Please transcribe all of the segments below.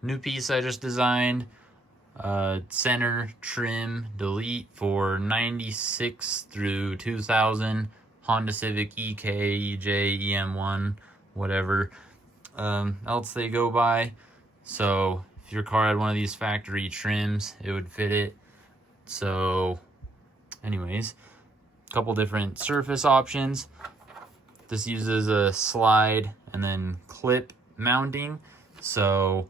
New piece I just designed. Center trim delete for 96 through 2000 Honda Civic EK EM1, whatever else they go by. So if your car had one of these factory trims, it would fit it. So anyways, a couple different surface options. This uses a slide and then clip mounting. So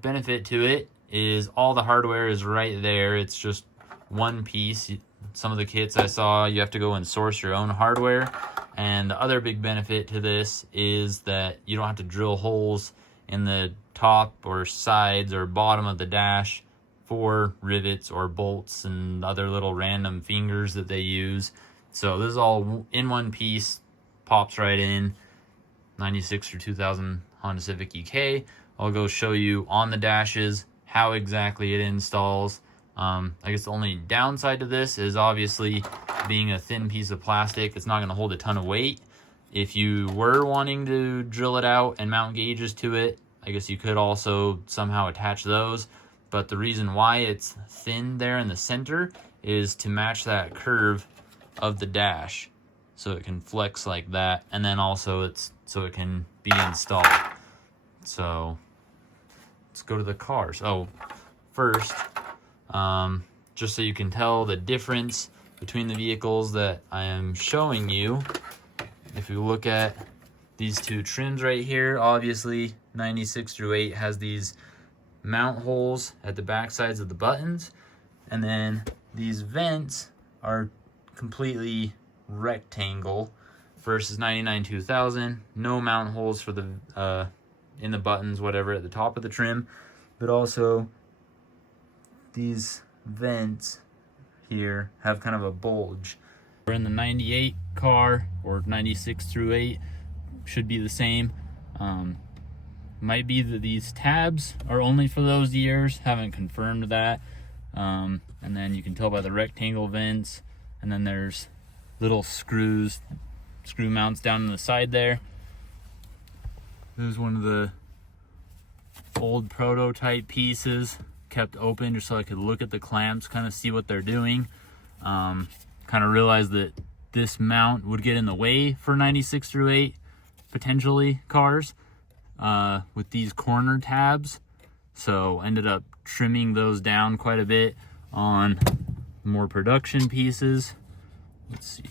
benefit to it is all the hardware is right there. It's just one piece. Some of the kits I saw, you have to go and source your own hardware. And the other big benefit to this is that you don't have to drill holes in the top or sides or bottom of the dash for rivets or bolts and other little random fingers that they use. So this is all in one piece, pops right in. 96 or 2000 Honda Civic EK. I'll go show you on the dashes how exactly it installs. I guess the only downside to this is obviously being a thin piece of plastic. It's not going to hold a ton of weight. If you were wanting to drill it out and mount gauges to it, I guess you could also somehow attach those. But the reason why it's thin there in the center is to match that curve of the dash, so it can flex like that, and then also it's so it can be installed. So let's go to the cars. Oh, first, just so you can tell the difference between the vehicles that I am showing you, if you look at these two trims right here, obviously 96 through 8 has these mount holes at the back sides of the buttons, and then these vents are completely rectangle, versus 99 2000, no mount holes for the in the buttons, whatever, at the top of the trim, but also these vents here have kind of a bulge. We're in the 98 car, or 96 through 8 should be the same. Might be that these tabs are only for those years, haven't confirmed that. And then you can tell by the rectangle vents, and then there's little screw mounts down on the side there. This is one of the old prototype pieces, kept open just so I could look at the clamps, kind of see what they're doing. Kind of realized that this mount would get in the way for 96 through 8 potentially cars with these corner tabs, so ended up trimming those down quite a bit on more production pieces. Let's see.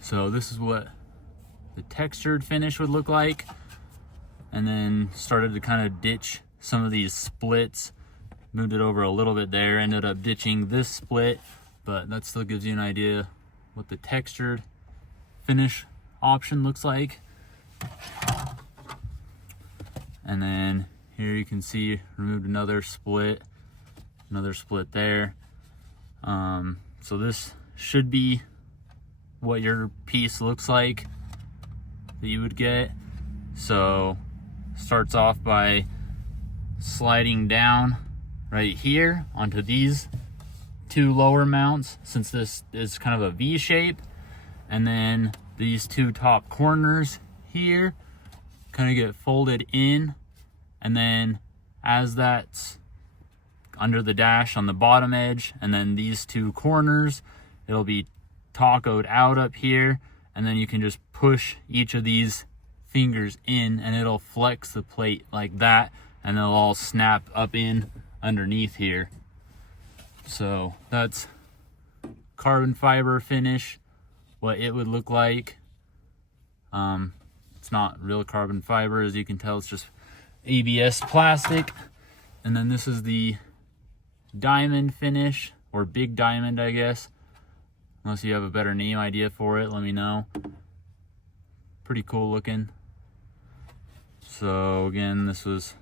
So this is what the textured finish would look like, and then started to kind of ditch some of these splits, moved it over a little bit there, ended up ditching this split, but that still gives you an idea what the textured finish option looks like. And then here you can see removed another split there. So this should be what your piece looks like that you would get. So starts off by sliding down right here onto these two lower mounts, since this is kind of a V shape, and then these two top corners here kind of get folded in, and then as that's under the dash on the bottom edge, and then these two corners, it'll be tacoed out up here, and then you can just push each of these fingers in and it'll flex the plate like that, and they'll all snap up in underneath here. So that's carbon fiber finish, what it would look like. It's not real carbon fiber, as you can tell, it's just ABS plastic. And then this is the diamond finish, or big diamond, I guess. Unless you have a better name idea for it, let me know. Pretty cool looking. So again, this was,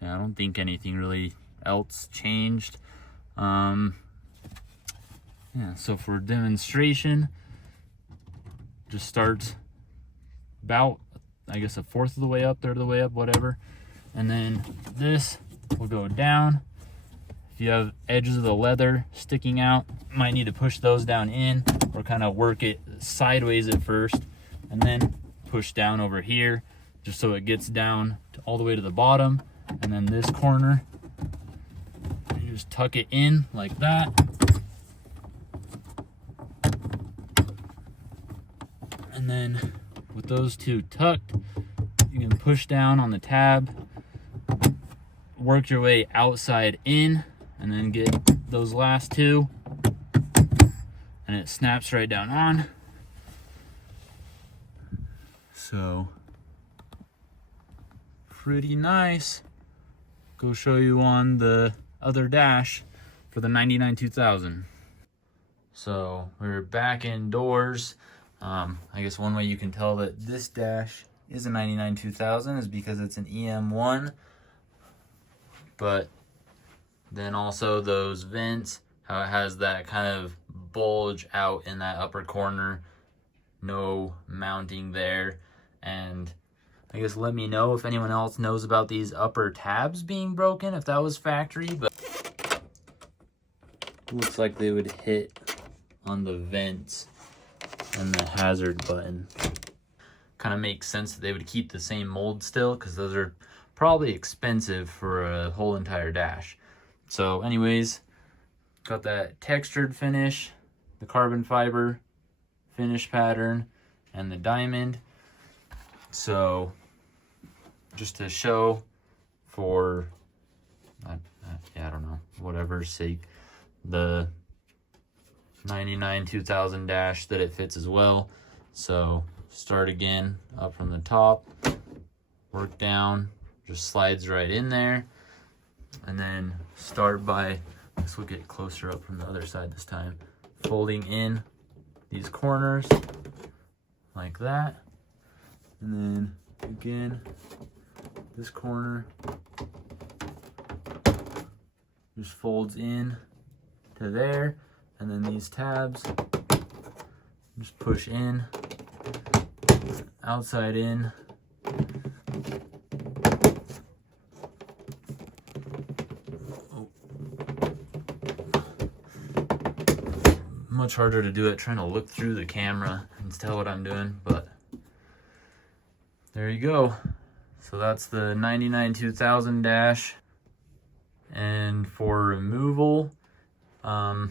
I don't think anything really else changed. Yeah, so for demonstration, just starts about, I guess, a fourth of the way up, third of the way up, whatever. And then this will go down. If you have edges of the leather sticking out, might need to push those down in, or kind of work it sideways at first, and then push push down over here just so it gets down to all the way to the bottom. And then this corner, you just tuck it in like that. And then with those two tucked, you can push down on the tab, work your way outside in, and then get those last two, and it snaps right down on. So pretty nice. Go show you on the other dash for the 99 2000. So we're back indoors. I guess one way you can tell that this dash is a 99 2000 is because it's an EM1, but then also those vents, how it has that kind of bulge out in that upper corner, no mounting there. And I guess let me know if anyone else knows about these upper tabs being broken, if that was factory, but looks like they would hit on the vents and the hazard button. Kind of makes sense that they would keep the same mold still, because those are probably expensive for a whole entire dash. So anyways, got that textured finish, the carbon fiber finish pattern, and the diamond. So just to show for, I don't know, whatever's sake, the 99 2000 dash that it fits as well. So start again up from the top, work down, just slides right in there, and then start by, this will get closer up from the other side this time, folding in these corners like that, and then again this corner just folds in to there, and then these tabs just push in, outside in. Much harder to do it trying to look through the camera and tell what I'm doing, but there you go. So that's the 99 2000 dash. And for removal, I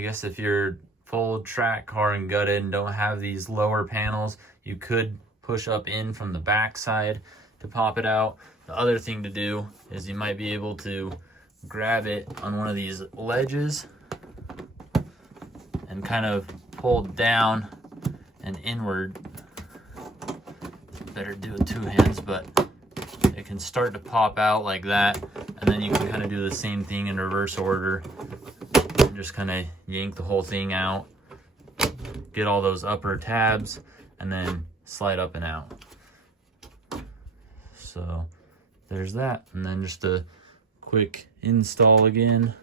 guess if you're full track car and gutted and don't have these lower panels, you could push up in from the back side to pop it out. The other thing to do is you might be able to grab it on one of these ledges and kind of pull down and inward. Better do it with two hands, but it can start to pop out like that, and then you can kind of do the same thing in reverse order and just kind of yank the whole thing out, get all those upper tabs, and then slide up and out. So there's that, and then just a quick install again.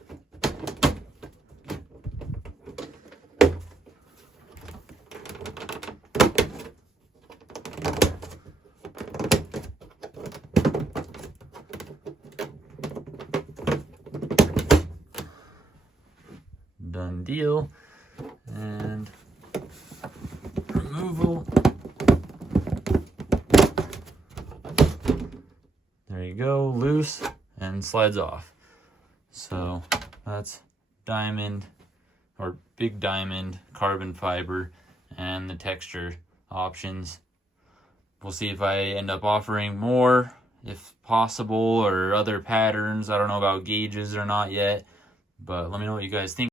Done deal. And removal. There you go, loose and slides off. So that's diamond, or big diamond, carbon fiber, and the texture options. We'll see if I end up offering more, if possible, or other patterns. I don't know about gauges or not yet, but let me know what you guys think.